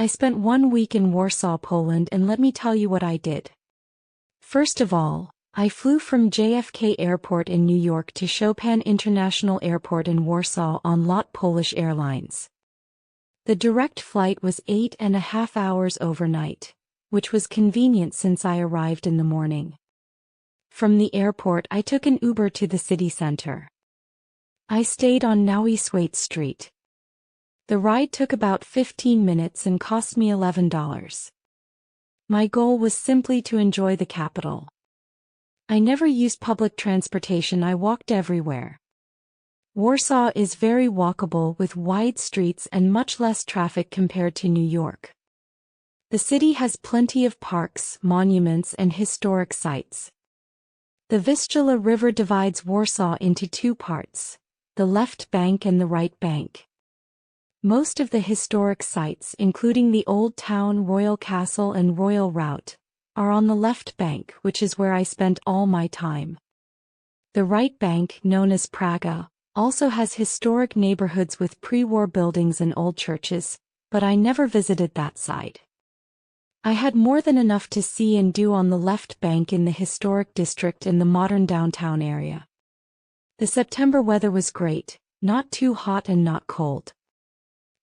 I spent 1 week in Warsaw, Poland, and let me tell you what I did. First of all, I flew from JFK Airport in New York to Chopin International Airport in Warsaw on LOT Polish Airlines. The direct flight was 8.5 hours overnight, which was convenient since I arrived in the morning. From the airport I took an Uber to the city center. I stayed on Nawisłate Street. The ride took about 15 minutes and cost me $11. My goal was simply to enjoy the capital. I never used public transportation, I walked everywhere. Warsaw is very walkable with wide streets and much less traffic compared to New York. The city has plenty of parks, monuments, and historic sites. The Vistula River divides Warsaw into two parts, the left bank and the right bank. Most of the historic sites, including the Old Town, Royal Castle, and Royal Route, are on the left bank, which is where I spent all my time. The right bank, known as Praga, also has historic neighborhoods with pre-war buildings and old churches, but I never visited that side. I had more than enough to see and do on the left bank in the historic district in the modern downtown area. The September weather was great, not too hot and not cold.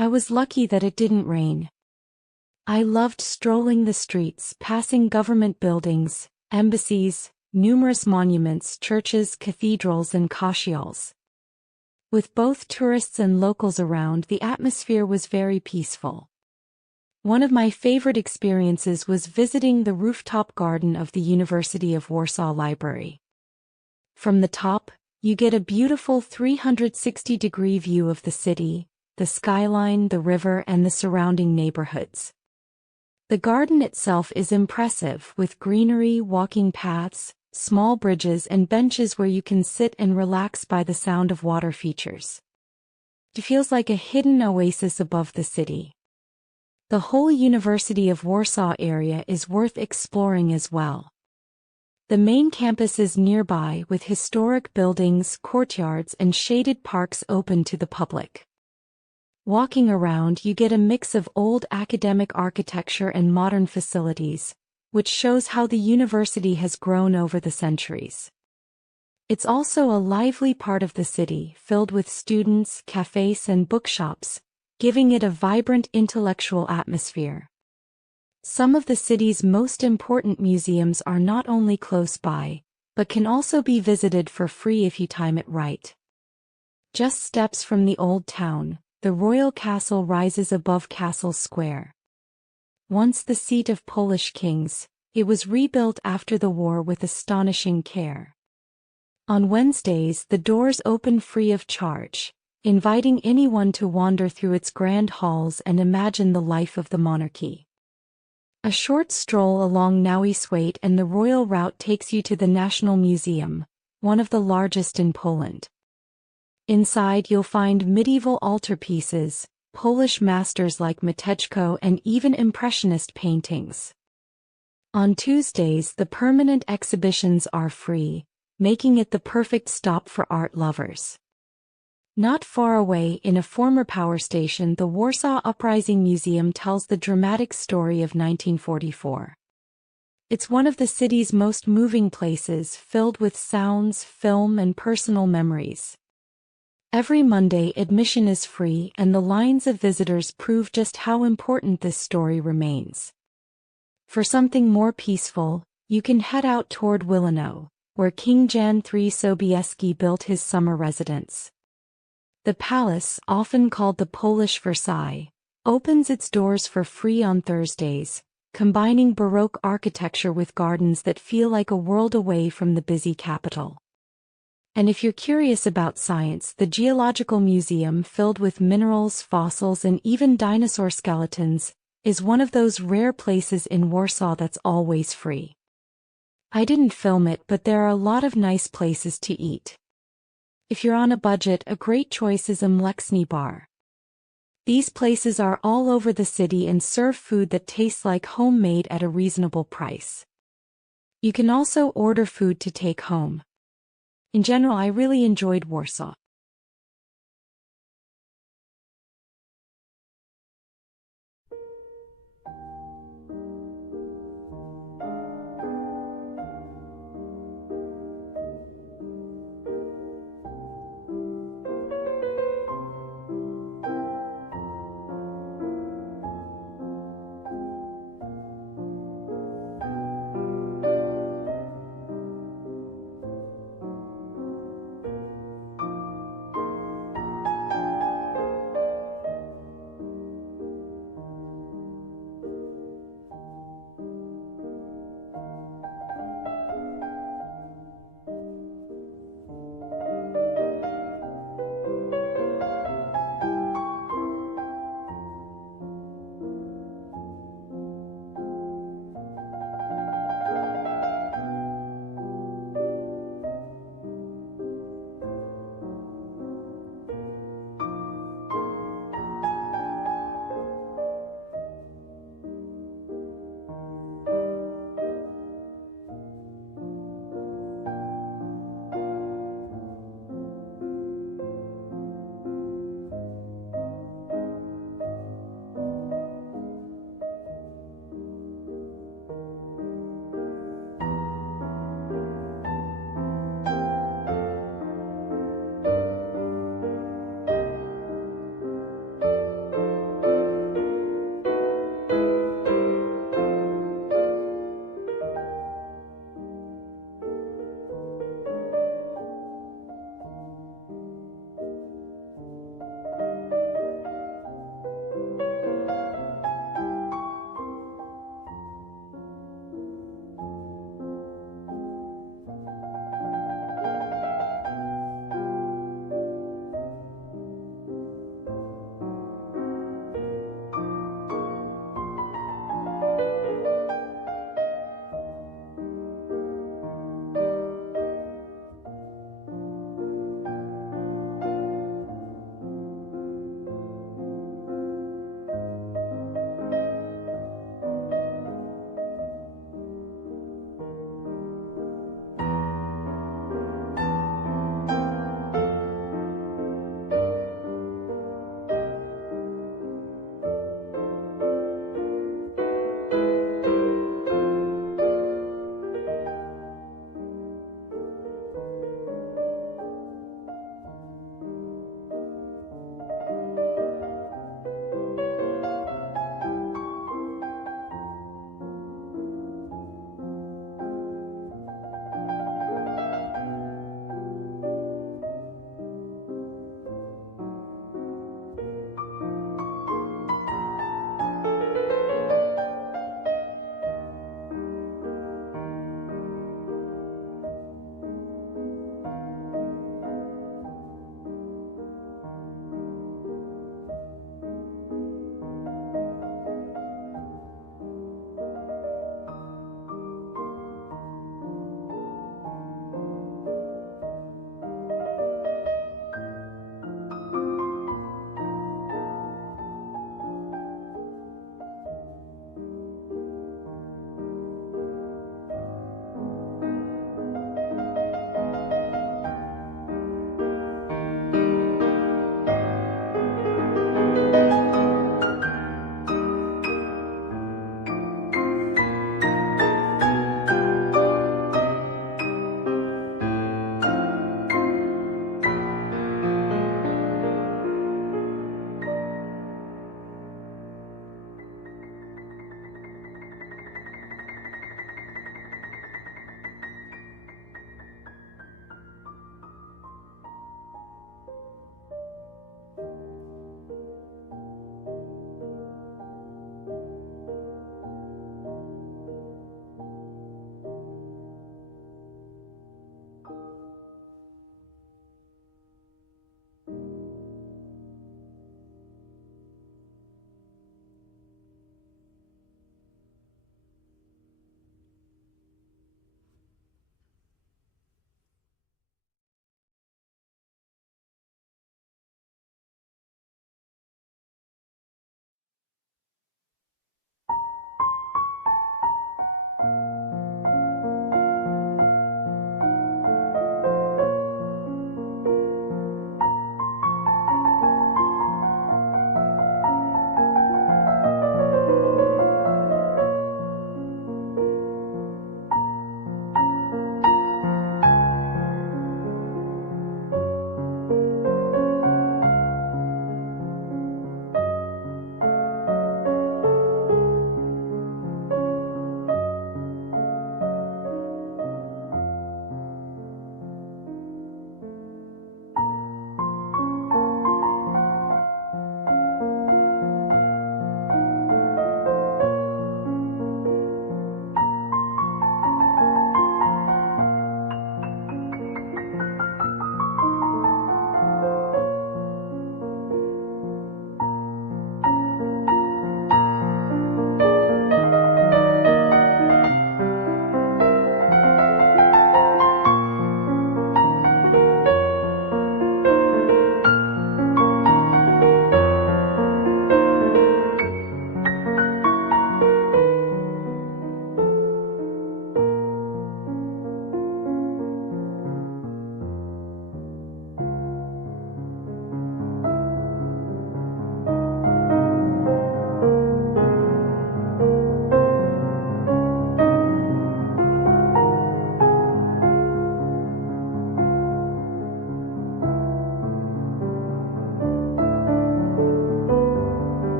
I was lucky that it didn't rain. I loved strolling the streets, passing government buildings, embassies, numerous monuments, churches, cathedrals, and kościołs. With both tourists and locals around, the atmosphere was very peaceful. One of my favorite experiences was visiting the rooftop garden of the University of Warsaw Library. From the top, you get a beautiful 360-degree view of the city, the skyline, the river, and the surrounding neighborhoods. The garden itself is impressive, with greenery, walking paths, small bridges, and benches where you can sit and relax by the sound of water features. It feels like a hidden oasis above the city. The whole University of Warsaw area is worth exploring as well. The main campus is nearby, with historic buildings, courtyards, and shaded parks open to the public. Walking around, you get a mix of old academic architecture and modern facilities, which shows how the university has grown over the centuries. It's also a lively part of the city, filled with students, cafes, and bookshops, giving it a vibrant intellectual atmosphere. Some of the city's most important museums are not only close by, but can also be visited for free if you time it right. Just steps from the Old Town, the Royal Castle rises above Castle Square. Once the seat of Polish kings, it was rebuilt after the war with astonishing care. On Wednesdays, the doors open free of charge, inviting anyone to wander through its grand halls and imagine the life of the monarchy. A short stroll along Nawisłate and the Royal Route takes you to the National Museum, one of the largest in Poland. Inside you'll find medieval altarpieces, Polish masters like Matejko, and even Impressionist paintings. On Tuesdays the permanent exhibitions are free, making it the perfect stop for art lovers. Not far away, in a former power station, the Warsaw Uprising Museum tells the dramatic story of 1944. It's one of the city's most moving places, filled with sounds, film, and personal memories. Every Monday admission is free, and the lines of visitors prove just how important this story remains. For something more peaceful, you can head out toward Wilano, where King Jan III Sobieski built his summer residence. The palace, often called the Polish Versailles, opens its doors for free on Thursdays, combining Baroque architecture with gardens that feel like a world away from the busy capital. And if you're curious about science, the Geological Museum, filled with minerals, fossils, and even dinosaur skeletons, is one of those rare places in Warsaw that's always free. I didn't film it, but there are a lot of nice places to eat. If you're on a budget, a great choice is a Mleczny bar. These places are all over the city and serve food that tastes like homemade at a reasonable price. You can also order food to take home. In general, I really enjoyed Warsaw.